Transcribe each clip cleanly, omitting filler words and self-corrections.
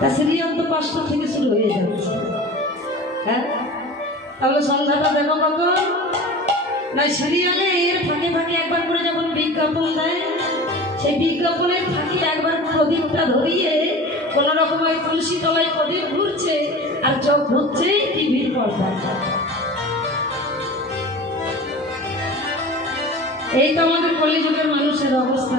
তা সিরিয়াল তো 5টা থেকে শুরু হয়ে যাচ্ছে। হ্যাঁ, তাহলে সন্ধ্যাটা দেবো কখন? না, সিরিয়ালে এর ফাঁকে ফাঁকে একবার করে যখন বিজ্ঞাপন দেয়, সেই বিজ্ঞাপনের ফাঁকে একবার প্রদীপটা ধরিয়ে কোনো রকম ওই তুলসী তলায় প্রদীপ ঘুরছে আর চোখ ঘুরছে টিভির পর্দা। এই তো আমাদের কলিযুগের মানুষের অবস্থা।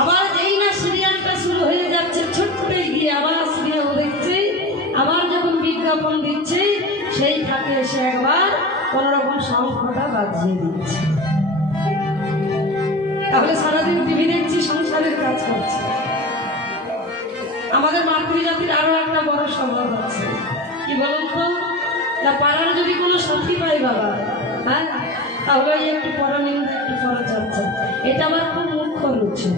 আবার যেই না সিরিয়ালটা শুরু হয়ে যাচ্ছে, ছুটতে গিয়ে আবার সিরিয়াল দেখছে, আবার যখন বিজ্ঞাপন দিচ্ছে সেই ফাঁকে এসে একবার কোন রকম সংখ্যাটা বাজিয়ে দিচ্ছে। তাহলে সারাদিন টিভি দেখছি, সংসারের কাজ করছি। আমাদের মাতৃজাতির আরো একটা বড় স্বভাব আছে, কি বলুন তো? না, পাড়ার যদি কোনো সাথী পাই বাবা, হ্যাঁ, তাহলে ওই একটু পরনিন্দা, একটু পরচর্চা, এটা আমার খুব মুখ্য রুচি।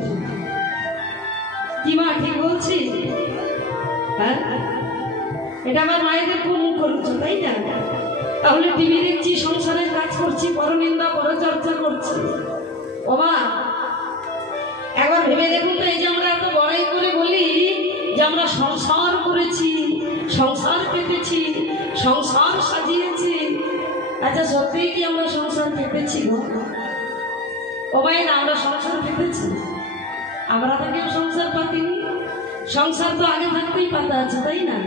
কি মা ঠিক বলছি? হ্যাঁ, এটা আমার মায়েদের খুব মুখ্য রুচি, তাই না? তাহলে টিভি দেখছি, সংসারের কাজ করছি, পরনিন্দা পরচর্চা করছি। ও মা, একবার ভেবে দেখুন তো, এই যে আমরা এত বড়াই করে বলি যে আমরা সংসার করেছি, সংসার পেতেছি, সংসার সাজিয়েছি, আচ্ছা সত্যিই কি আমরা সংসার পেতেছি গো? ও মায়ের, আমরা সংসার পেতেছি? আমরা তো কেউ সংসার পাতিনি। সংসার তো আগে থাকতেই পাতা আছে, তাই না?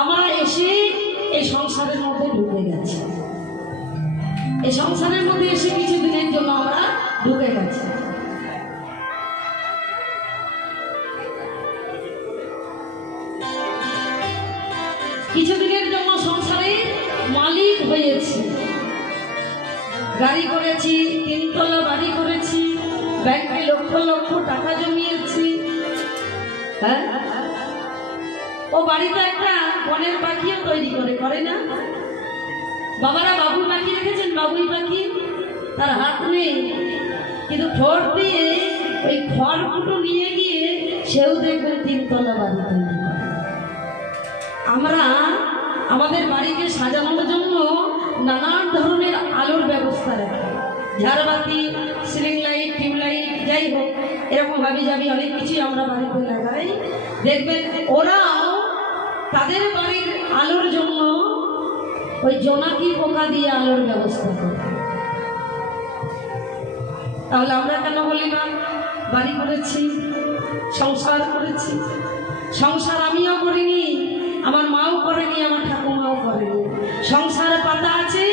আমরা এসে এই সংসারের মধ্যে ঢুকে গেছি। এই সংসারের মধ্যে এসে কিছুদিনের জন্য আমরা ঢুকে গেছি। কিছুদিনের জন্য সংসারের মালিক হয়েছি, গাড়ি করেছি, 3 তলা বাড়ি করেছি, ব্যাংকে লক্ষ লক্ষ টাকা জমিয়েছি। হ্যাঁ, ও বাড়িতে একটা বনের পাখিও তৈরি করে না? বাবারা বাবুই পাখি রেখেছেন, বাবুই পাখি, তার হাত নেই কিন্তু ঠোঁট দিয়ে ওই খড়কুটো নিয়ে গিয়ে সেও দেখবেন 3 তলা বাড়ি তৈরি করে। আমরা আমাদের বাড়িকে সাজানোর জন্য নানান ধরনের আলোর ব্যবস্থা রাখি, ঝাড়বাতি, সিলিং লাইট, টিউবলাইট, যাই হোক, এরকম হাবি জাবি অনেক কিছুই আমরা বাড়িতে লাগাই। দেখবেন ওরাও তাদের বাড়ির আলোর জন্য ওই জোনাকি পোকা দিয়ে আলোর ব্যবস্থা করে। তাহলে আমরা কেন বলি না বাড়ি করেছি, সংসার করেছি? সংসার আমিও করিনি, আমার মাও করেনি, আমার ঠাকুমাও করেনি। সংসার পাতা আছে,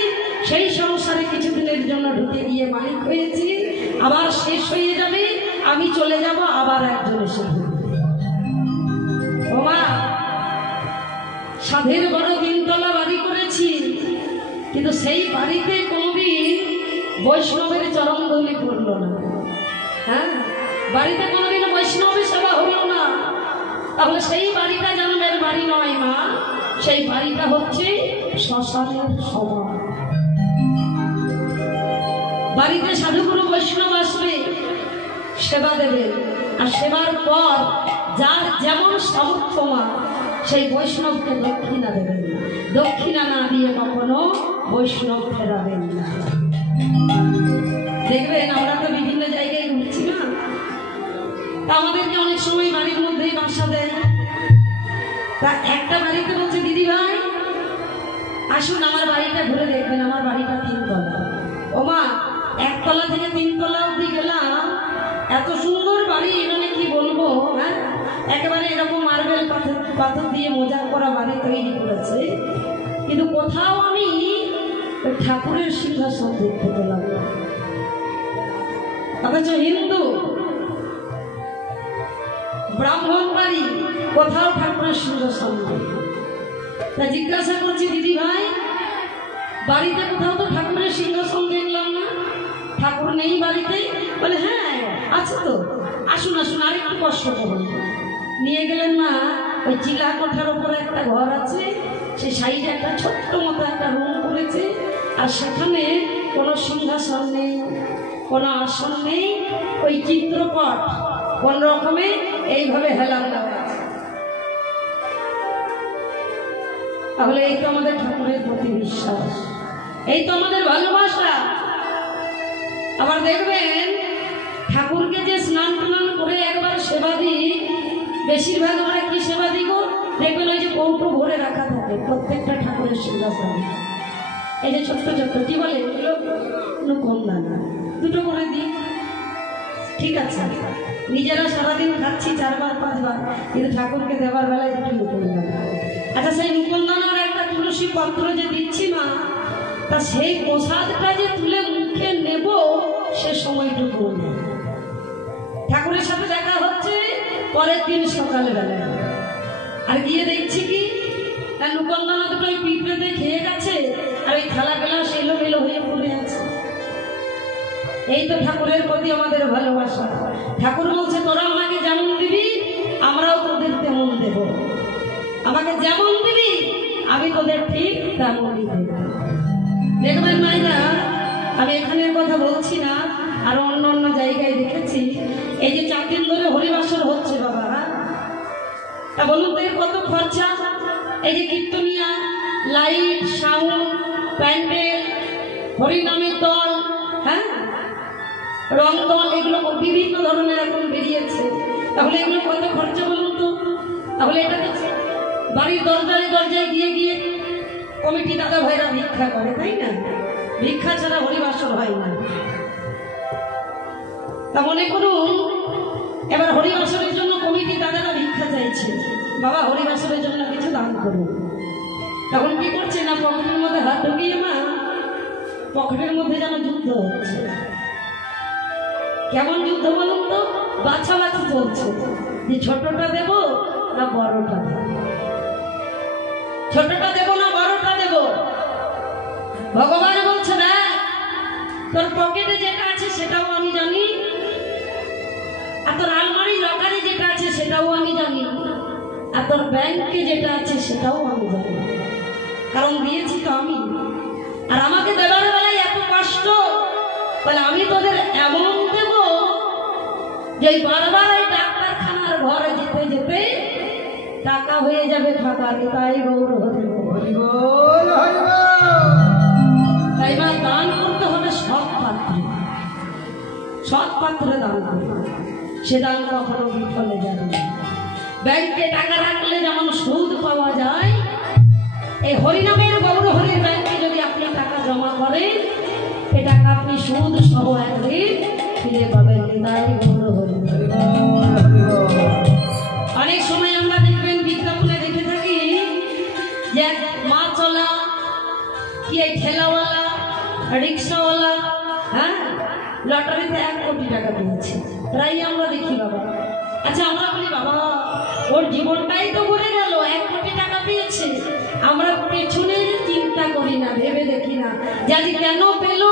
সেই সংসারে কিছুদিনের জন্য ঢুকে গিয়ে মালিক হয়েছি, আবার শেষ হয়ে যাবে, আমি চলে যাব, আবার একজন এসে ঢুকবে। ও মা, সাধের বড় 3 তলা বাড়ি করেছি, কিন্তু সেই বাড়িতে কোনোদিন বৈষ্ণবের চরণধূলি পড়ল না। হ্যাঁ, বাড়িতে কোনোদিন বৈষ্ণবের সেবা হলো না। তাহলে সেই বাড়িটা জন্মের বাড়ি নয় মা, সেই বাড়িটা হচ্ছে শ্মশানের সমান। বাড়িতে সাধুগুরু বৈষ্ণব আসবে, সেবা দেবে, আর সেবার পর যার যেমন সামর্থ্য মা, সেই বৈষ্ণবকে দক্ষিণা দেবেন না। দক্ষিণা না দিয়ে কখনো বৈষ্ণব ফেরাবেন না। দেখবেন আমরা তো বিভিন্ন জায়গায় ঘুরছি না, তা আমাদেরকে অনেক সময় বাড়ির মধ্যেই বাসা দেয়। তা একটা বাড়িতে বলছে, দিদি ভাই আসুন আমার বাড়িটা ঘুরে দেখবেন, আমার বাড়িটা 3 তলা। ও মা, 1 তলা থেকে 3 তলা অব্দি গেলাম, এত সুন্দর বাড়ি, মানে কি বলবো। হ্যাঁ, একেবারে এরকম মার্বেল পাথর দিয়ে মোজা করা বাড়ি তৈরি করেছে, কিন্তু কোথাও আমি ঠাকুরের সিংহাসন দেখতে পেলাম না। অথচ হিন্দু ব্রাহ্মণ বাড়ি, কোথাও ঠাকুরের সিংহাসন নেই। তা জিজ্ঞাসা করছি, দিদি ভাই বাড়িতে কোথাও তো ঠাকুরের সিংহাসন দেখলাম না, ঠাকুর নেই বাড়িতে? বলে হ্যাঁ আছে তো, আসুন আসুন আরেকটু কষ্ট করুন। নিয়ে গেলেন না, ওই চিলা কোঠার উপরে একটা ঘর আছে, সেই সাইডে একটা ছোট্ট মতো একটা রুম করেছে, আর সেখানে কোনো সিংহাসন নেই, কোনো আসন নেই, ওই চিত্রপট কোন রকমে এইভাবে হেলান দেওয়া আছে। তাহলে এই তো আমাদের ঠাকুরের প্রতি বিশ্বাস, এই তো আমাদের ভালোবাসা। আবার দেখবেন ঠাকুরকে যে স্নান টান করে একবার সেবা দিই, বেশিরভাগ আমরা কি সেবা দিব দেখবেন, ওই যে কৌটো ভরে রাখা থাকে প্রত্যেকটা ঠাকুরের সিংহাসনে। এই যে ছোট্ট ছোট্ট কি বলে এগুলো, কোনো কম না, দুটো করে দিই, ঠিক আছে। নিজেরা সারাদিন খাচ্ছি 4 বার 5 বার, কিন্তু ঠাকুরকে দেওয়ার বেলায় দুটো নুকন্দানা। আচ্ছা, সেই নুকন্দানার একটা তুলসী পত্র যে দিচ্ছি মা, তা সেই প্রসাদটা যে তুলে মুখে নেব সে সময়টুকু নেই। ঠাকুরের সাথে দেখা হচ্ছে পরের দিন সকালবেলায়, আর গিয়ে দেখছি কি নুকন্দানা দুটো ওই পিঁপড়েতে খেয়ে গেছে, আর ওই থালা গ্লাস এলোমেলো হয়ে পড়ে আছে। এই তো ঠাকুরের প্রতি আমাদের ভালোবাসা। ঠাকুর বলছে তোরা আমাকে যেমন দিবি আমরাও তোদের তেমন দেব, আমাকে যেমন দিবি আমি তোদের ঠিক তেমনই দেব। দেখবেন মাইনা, আমি এখানের কথা বলছি না, আর অন্য অন্য জায়গায় দেখেছি। এই যে 4 দিন ধরে হরিবাসর হচ্ছে বাবা, তা বলুন তো এর কত খরচা? এই যে কীর্তনিয়া, লাইট, সাউন্ড, প্যান্ডেল, হরিনামের দল, হ্যাঁ, রং দল, এগুলো বিভিন্ন ধরনের এখন বেরিয়েছে। তাহলে এগুলো কত খরচা বলুন তো? তাহলে এটা তো বাড়ির দরজায় দরজায় গিয়ে গিয়ে কমিটি দাদা ভাইরা ভিক্ষা করে, তাই না? ভিক্ষা ছাড়া হরিবাসর হয় না। তা মনে করুন এবার হরিবাসরের জন্য কমিটি দাদারা ভিক্ষা চাইছে, বাবা হরিবাসরের জন্য কিছু দান করুন। তখন কি করছে না, পকেটের মধ্যে হাত ঢুকিয়ে মা, পকেটের মধ্যে যেন যুদ্ধ হচ্ছে। কেমন যুদ্ধ বলুন তো? বাছাবাছি চলছে যে ছোটটা দেব না বড়টা দেব, ছোটটা দেব না বড়টা দেব। ভগবান বলছে না, তোর পকেটে যেটা আছে সেটাও আমি জানি, আর তোর আলমারি লকারে যেটা আছে সেটাও আমি জানি, আর তোর ব্যাংকে যেটা আছে সেটাও আমি জানি, কারণ দিয়েছি তো আমি। আর আমাকে দেবার বেলায় এত কষ্ট, বলে আমি তোদের এমন দেব যে বারবার এই ডাক্তারখানার ঘরে যেতে যেতে টাকা হয়ে যাবে ফাঁকা। তাই গৌর তাই মা, দান করতে হবে সৎ পাত্রে, সৎ পাত্রে দান করবে, সে দান কখনো বিফলে যাবে না। ব্যাংকে টাকা রাখলে যেমন সুদ পাওয়া যায়, এই হরিনামের গৌর হরির ব্যাংকে যদি আপনি টাকা জমা করেন, এ টাকা আপনি সুদ সহ একদিন ফিরে পাবেন। তাই গৌর হরি। অনেক সময় আমরা দেখবেন বিজ্ঞাপনে দেখে থাকি যে মা চলা কি এই ঠেলাওয়ালা, রিক্সাওয়ালা, হ্যাঁ, লটারিতে 1 কোটি টাকা পেয়েছে, প্রায় আমরা দেখি বাবা। আচ্ছা, আমরা বলি বাবা ওর জীবনটাই তো ঘুরে গেল, 1 কোটি টাকা পেয়েছে। আমরা পেছনের চিন্তা করি না, ভেবে দেখি না যে আজ কেন পেল।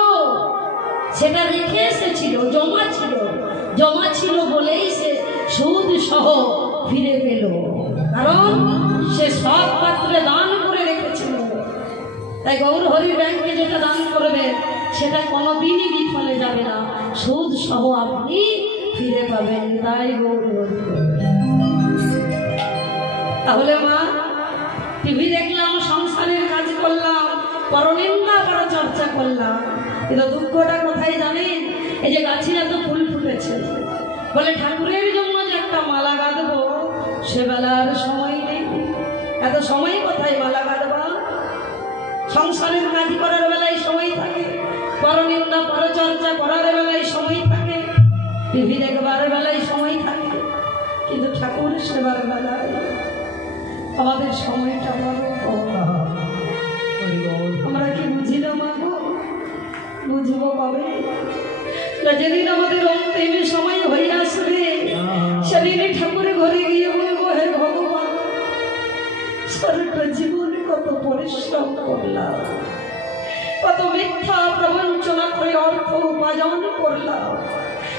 সেটা রেখে এসেছিল, জমা ছিল বলেই সে সুদ সহ ফিরে পেল, কারণ সে সৎ পাত্রে দান করে রেখেছিল। তাই গৌর হরি ব্যাংকে যেটা দান করবে সেটা কোনোদিনই বিফলে যাবে না, সুদ সহ আপনি ফিরে পাবেন। তাই গৌর হরি। তাহলে মা, টিভি দেখলাম, সংসারের কাজ করলাম, পরনিন্দা করা চর্চা করলাম, কিন্তু দুঃখটা কোথায় জানেন? এই যে গাছে এত ফুল ফুটেছে, বলে ঠাকুরের জন্য যে একটা মালা গাঁদবো সে বেলার সময় নেই। এত সময় কোথায় মালা গাঁদবা? সংসারের কাজ করার বেলায় সময় থাকে, পরনিন্দা পরচর্চা করার বেলায় সময় থাকে, টিভি দেখবার বেলায় সময় থাকে, কিন্তু ঠাকুর সেবার বেলায় আমাদের সময়টা বড়। আমরা কি বুঝি না মা গো? বুঝবো কবে? না যেদিন আমাদের অন্তিম সময় হয়ে আসবে, সেদিনে ঠাকুরের ঘরে গিয়ে বলবো, হে ভগবান, সারাটা জীবনে কত পরিশ্রম করলাম, কত মিথ্যা প্রবঞ্চনা করে অর্থ উপার্জন করলাম,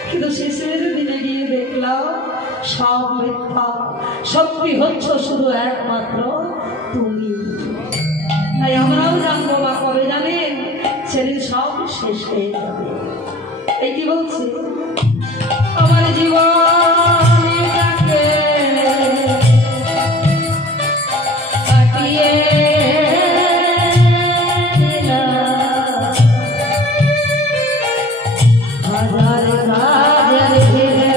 কিন্তু শেষের দিনে গিয়ে দেখলাম সব মিথ্যা, সত্যি হচ্ছে শুধু একমাত্র তুমি। তাই আমরাও জানবো বা কবে জানেন? সেদিন সব শেষ হয়ে যাবে। এই কি বলছি, আমার জীবনটাকে কাটিয়ে হাজার কাজের ভিড়ে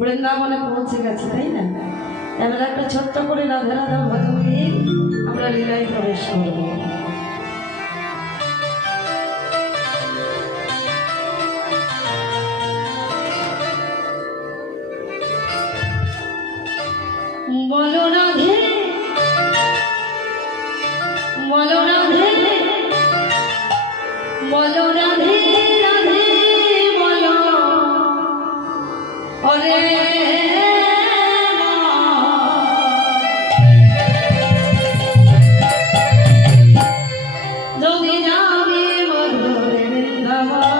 বৃন্দাবনে পৌঁছে গেছে, তাই না? এবার একটা ছোট্ট করে রাধা রাধা ভজন দিয়ে আমরা লীলায় প্রবেশ করবো। বলো রাধে, বলো রাধে, বলো রাধে রাধে বলো, ওরে যোগী যাবে মধুর বৃন্দাবন।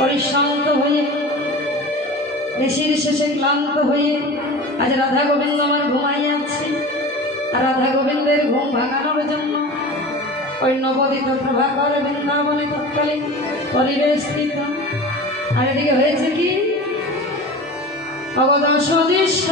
পরিশ্রান্ত হয়ে দেশের শেষে ক্লান্ত হয়ে আজ রাধা গোবিন্দ আমার ঘুমাইয়া আছে। আর রাধা গোবিন্দের ঘুম ভাঙানোর জন্য ওই নবদিত প্রভাকর বৃন্দাবনে তৎকালীন পরিবেশ স্থিত। আর এদিকে হয়েছে কি অবদশ দৃশ্য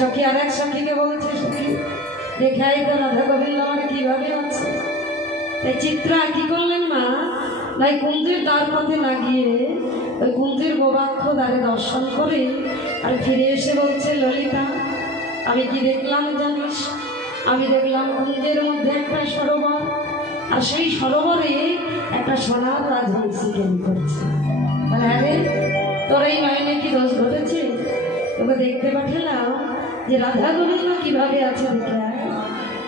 सखी और एक सखी के बोलছে সখী দেখাই তো রাধা গোবিন্দ আমার কিভাবে আছে। তাই চিত্রা কি করলেন মা নাই কুন্তির দ্বার পথে না গিয়ে ওই কুন্তির গোবাক্ষ দ্বারে দর্শন করে আর ফিরে এসে বলছে ললিতা আমি কি দেখলাম জানিস, আমি দেখলাম কুঞ্জের মধ্যে একটা সরোবর আর সেই সরোবরে একটা সোনার রাজহংসী কেন করছে। তাহলে আরে তোর এই নয়নে কি দোষ ঘটেছে, তোকে দেখতে পাঠালাম যে রাধা গোবিন্দ কিভাবে আছে দেখে,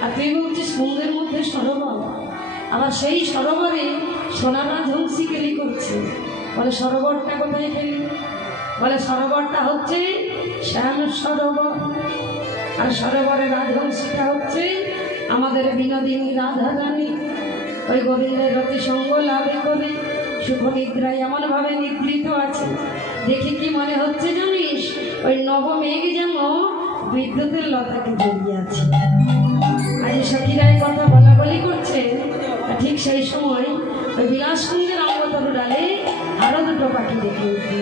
আর তুই বলছিস কুঞ্জের মধ্যে সরোবর, আবার সেই সরোবরে সোনার রাজহংসী কেলি করছে। বলে সরোবরটা কোথায় পেলি, বলে সরোবরটা হচ্ছে শ্যাম সরোবর, আর সরোবরের রাজহংসীটা হচ্ছে আমাদের বিনোদিনী রাধা রানী। ওই গোবিন্দের অতি সঙ্গ লাভে করে সুখনিদ্রায় এমনভাবে নিদ্রিত আছে, দেখে কি মনে হচ্ছে জানিস, ওই নবমেঘ যেন বিদ্যুতের লতাকে জড়িয়ে আছে। আজ সখীরাই কথা বলা বলি করছে, ঠিক সেই সময় ওই বিলাসকুঞ্জের অঙ্গতর ডালে আরো দুটো পাখি দেখে উঠল।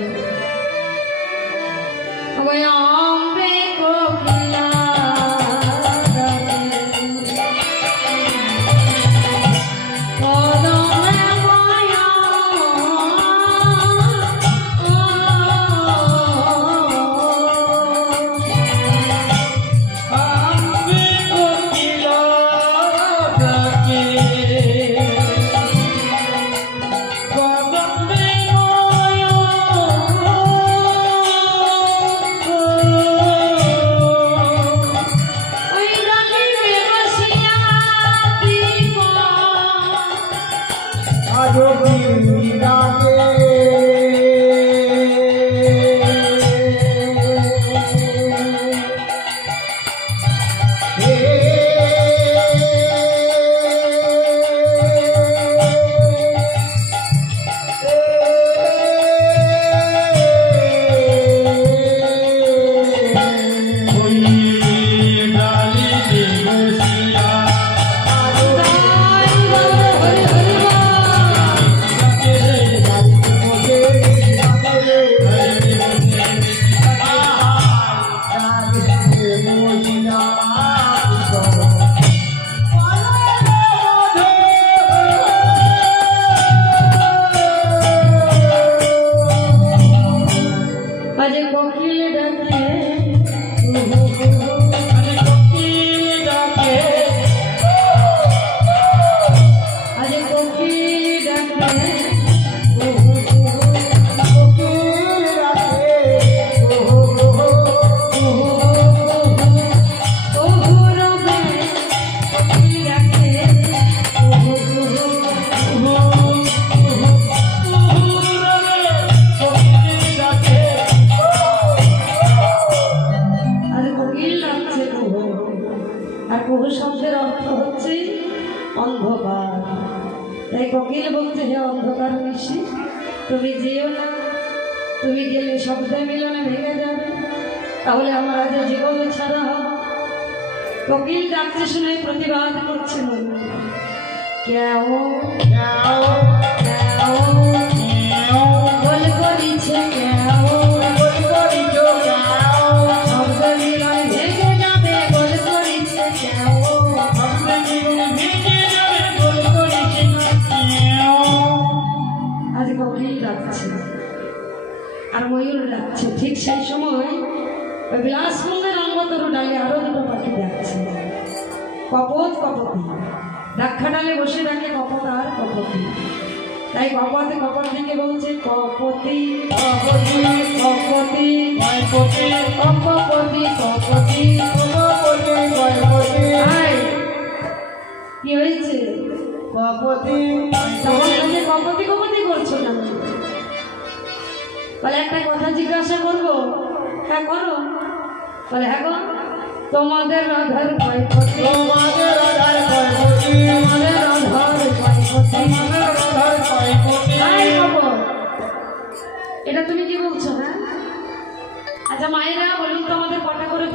আর কুহু শব্দের অর্থ হচ্ছে অন্ধকার। তাই কোকিল বলছে, হে অন্ধকার নিশি তুমি যেও না, তুমি গেলে শব্দ মিলনে ভেঙে যাবে, তাহলে আমার আজ জীবন ছাড়া হবে। কোকিল ডাকতে শুনে প্রতিবাদ করছে মন, কেউ বল করিছে কেউ শব্দ মিলন ভেঙে যাবে, বল করিছে কেউ আজ কোকিল ডাকছে আর ময়ূর ডাকছে। ঠিক সেই সময় ওই বিলাসমুঙ্গের অঙ্গতরু ডালে আরো দুটো পাখি ডাকছে, কপত কপতি। দাক্ষা ডালে বসে ডাকে কপত আর কপতি। তাই কপতে কপত দিকে বলছে কপতি কপতি কপতি কপতি কপতি কপতি কপতি। কি হয়েছে কপতি? কপতি কপতি করছো না? বলে একটা কথা জিজ্ঞাসা করবো? হ্যাঁ করো। বলে হ্যাঁ গো, তোমাদের রাধার ক্ষয়ক্ষতি, তোমাদের রাধার ক্ষয়ক্ষতি, তোমাদের রাধার ক্ষয়ক্ষতি, তোমাদের রাধার ক্ষয়ক্ষতি। এটা তুমি কি বলছো? হ্যাঁ আচ্ছা মায়েরা বলুন তো, আমাদের কটা করে